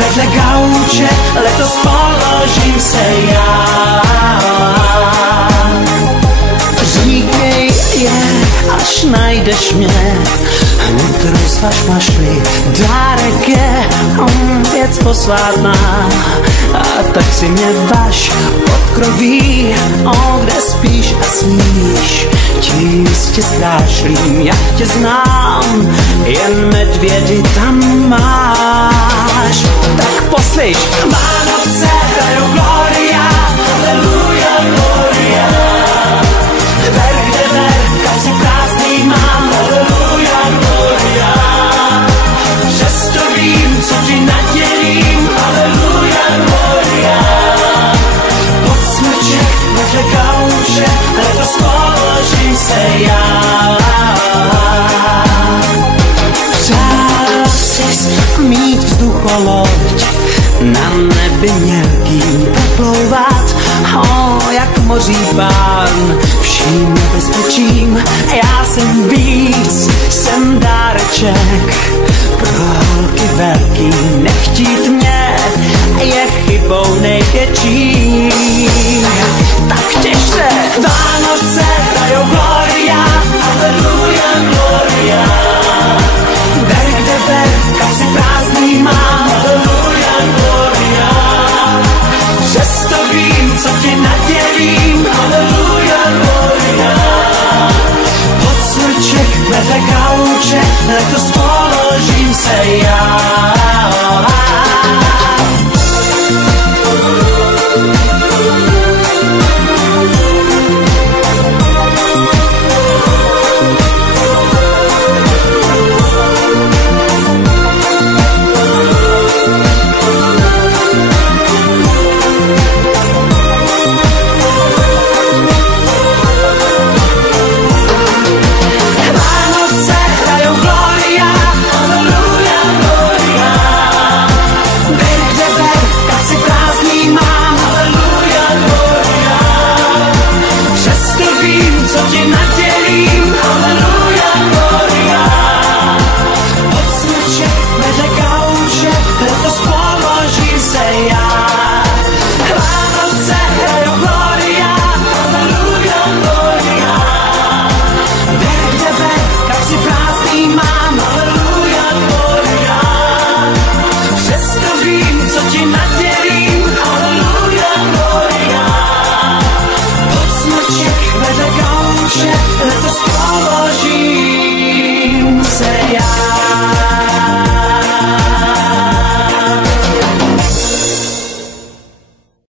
vedle gauče, letos položím se já. Říkej je, až najdeš mě, hned rozvažmašli, dárek je věc posvátná. A tak si mě vaš podkroví, kde spíš a sníš. Ti jistě zkrášlím, jak tě znám, jen medvědy tam máš. Tak poslyš, Vánoce hrajou Gloria, Halleluja, Gloria. Ver, kde ver, kapsy prázdný mám, Halleluja, Gloria. Přesto vím, co ti nadělím, Halleluja, Gloria. Pod smrček, vedle gauče, letos položím se já. Přál sis mít vzducholoď, na nebi mělkým poplouvat, jak moří pán, vším nebezpečím. Já jsem víc, jsem dáreček, pro holky velký nechtít mě je chybou největší. Tak těž se, Vánoce hrajou Gloria, Halleluja, Gloria. Ber, kde ber, kapsy prázdný mám, Halleluja, Gloria. Přesto vím, co ti nadělím, Halleluja, Gloria. Pod smrček vedle gauče, letos položím se já.